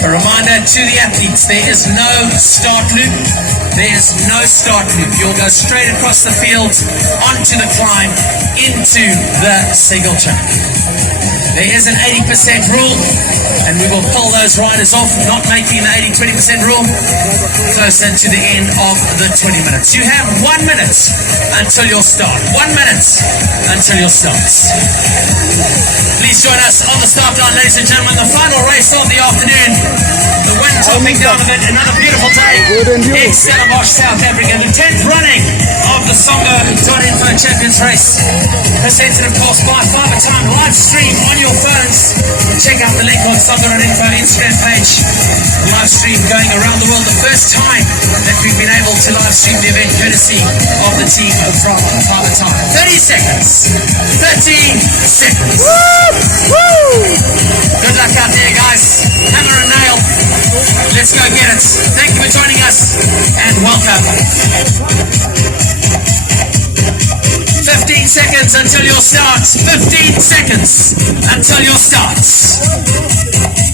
A reminder to the athletes, there is no start loop. There is no start loop. You'll go straight across the field, onto the climb, into the single track. There is an 80% rule, and we will pull those riders off, not making the 80-20% rule, closer to the end of the 20 minutes. You have 1 minute until your start. 1 minute until your starts. Please join us on the start line, ladies and gentlemen. The final race of the afternoon. The wind topping down of it. Another beautiful day in Stellenbosch, South Africa. The 10th running of the Songo.info Champions Race. Presented, of course, by Fibre Time. Live stream on your phones. Check out the link on Songo.info Instagram page. Live stream going around the world. The first time that we've been able to live stream the event courtesy of the team from Fibre Time. 30 seconds. 30 seconds. Good luck out there, guys. Hammer and nail. Let's go get it. Thank you for joining us and welcome. 15 seconds until your starts. 15 seconds until your starts.